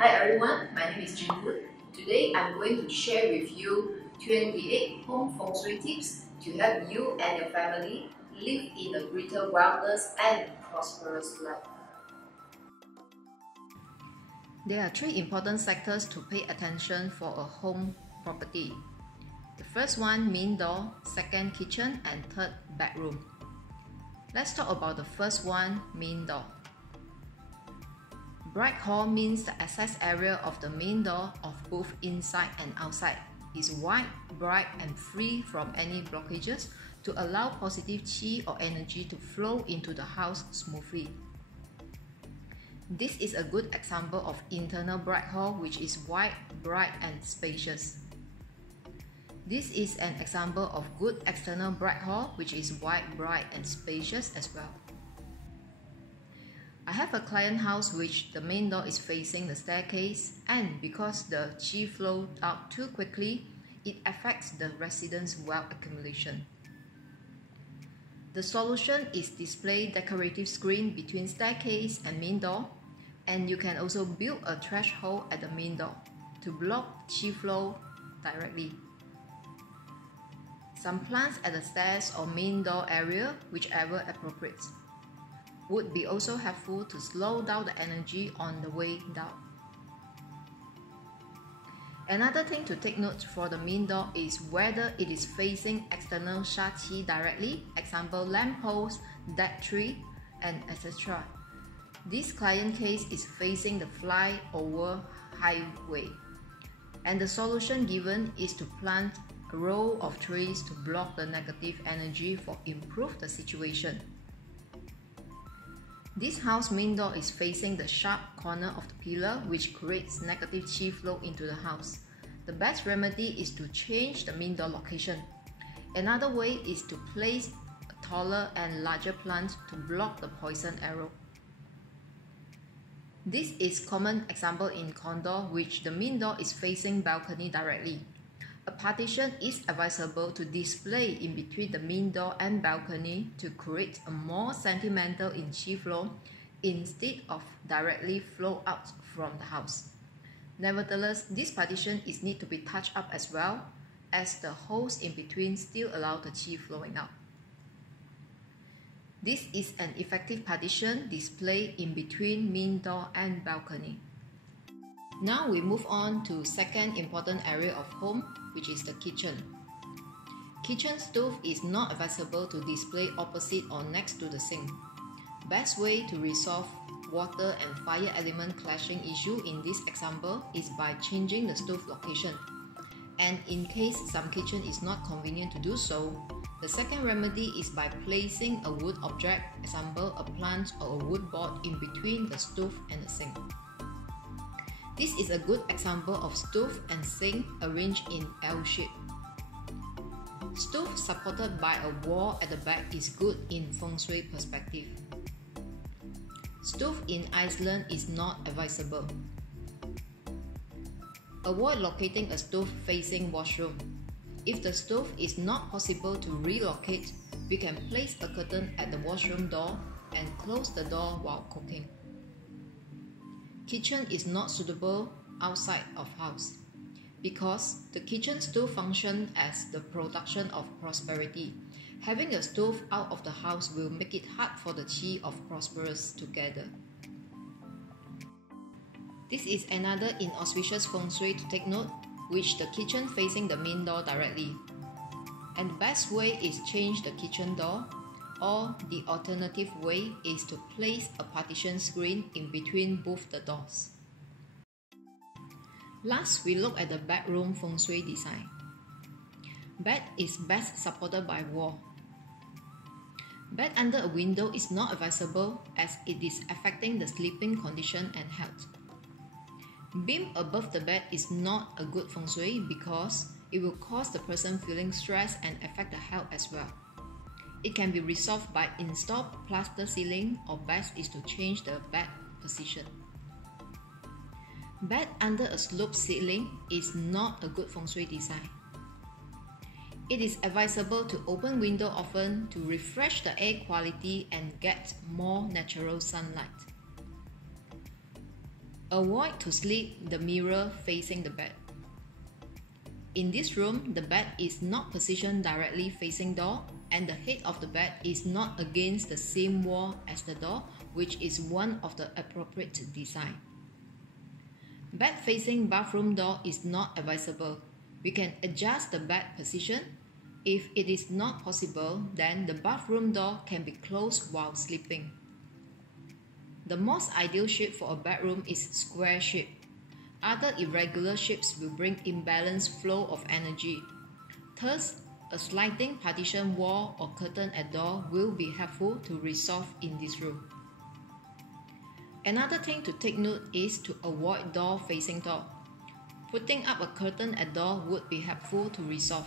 Hi everyone, my name is Jin Woon. Today I'm going to share with you 28 home feng shui tips to help you and your family live in a greater wellness and prosperous life. There are 3 important sectors to pay attention for a home property. The first one, main door, second, kitchen, and third, bedroom. Let's talk about the first one, main door. Bright hall means the access area of the main door of both inside and outside is wide, bright, and free from any blockages to allow positive qi or energy to flow into the house smoothly. This is a good example of internal bright hall, which is wide, bright, and spacious. This is an example of good external bright hall, which is wide, bright, and spacious as well. I have a client house which the main door is facing the staircase, and because the qi flows out too quickly, it affects the residents' wealth accumulation. The solution is display decorative screen between staircase and main door, and you can also build a threshold at the main door to block qi flow directly. Some plants at the stairs or main door area, whichever appropriate, would be also helpful to slow down the energy on the way down. Another thing to take note for the main door is whether it is facing external sha qi directly, example lamppost, dead tree, and etc. This client case is facing the flyover highway, and the solution given is to plant a row of trees to block the negative energy for improve the situation. This house main door is facing the sharp corner of the pillar, which creates negative qi flow into the house. The best remedy is to change the main door location. Another way is to place a taller and larger plant to block the poison arrow. This is common example in condo, which the main door is facing balcony directly. A partition is advisable to display in between the main door and balcony to create a more sentimental in qi flow instead of directly flow out from the house. Nevertheless, this partition is need to be touched up as well, as the holes in between still allow the qi flowing out. This is an effective partition display in between main door and balcony. Now we move on to second important area of home, which is the kitchen. Kitchen stove is not advisable to display opposite or next to the sink. Best way to resolve water and fire element clashing issue in this example is by changing the stove location. And in case some kitchen is not convenient to do so, the second remedy is by placing a wood object, example a plant or a wood board in between the stove and the sink. This is a good example of stove and sink arranged in L shape. Stove supported by a wall at the back is good in feng shui perspective. Stove in Iceland is not advisable. Avoid locating a stove facing washroom. If the stove is not possible to relocate, we can place a curtain at the washroom door and close the door while cooking. Kitchen is not suitable outside of house because the kitchen stove functions as the production of prosperity. Having a stove out of the house will make it hard for the qi of prosperous to gather. This is another inauspicious feng shui to take note, which the kitchen facing the main door directly. And the best way is change the kitchen door, or the alternative way is to place a partition screen in between both the doors. Last, we look at the bedroom feng shui design. Bed is best supported by wall. Bed under a window is not advisable as it is affecting the sleeping condition and health. Beam above the bed is not a good feng shui because it will cause the person feeling stressed and affect the health as well. It can be resolved by install plaster ceiling, or best is to change the bed position. Bed under a sloped ceiling is not a good feng shui design. It is advisable to open window often to refresh the air quality and get more natural sunlight. Avoid to sleep the mirror facing the bed. In this room, the bed is not positioned directly facing door and the head of the bed is not against the same wall as the door, which is one of the appropriate design. Bed facing bathroom door is not advisable. We can adjust the bed position. If it is not possible, then the bathroom door can be closed while sleeping. The most ideal shape for a bedroom is square shape. Other irregular shapes will bring imbalanced flow of energy. Thus, a sliding partition wall or curtain at door will be helpful to resolve in this room. Another thing to take note is to avoid door facing door. Putting up a curtain at door would be helpful to resolve.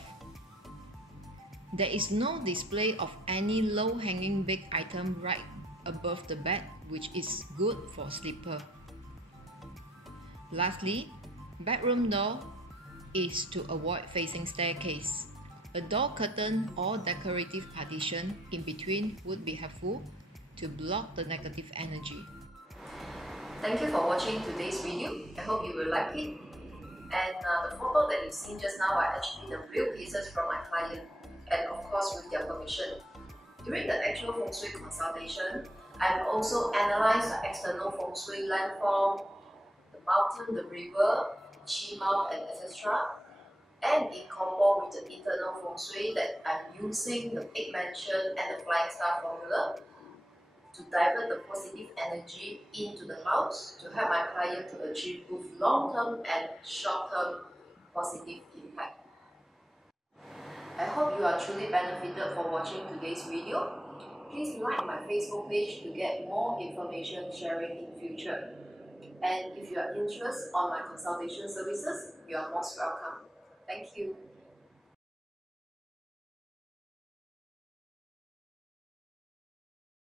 There is no display of any low-hanging big item right above the bed, which is good for sleeper. Lastly, bedroom door is to avoid facing staircase. A door curtain or decorative partition in between would be helpful to block the negative energy. Thank you for watching today's video. I hope you will like it. And the photo that you've seen just now are actually the real pieces from my client, and of course with their permission. During the actual Feng Shui consultation, I've also analyzed the external Feng Shui landform, the mountain, the river, Qi mount, and etc. And in combo with the internal Feng Shui that I'm using the 8 mansion and the flying star formula to divert the positive energy into the house to help my client to achieve both long-term and short-term positive impact. I hope you are truly benefited for watching today's video. Please like my Facebook page to get more information sharing in future. And if you are interested on my consultation services, you are most welcome. Thank you.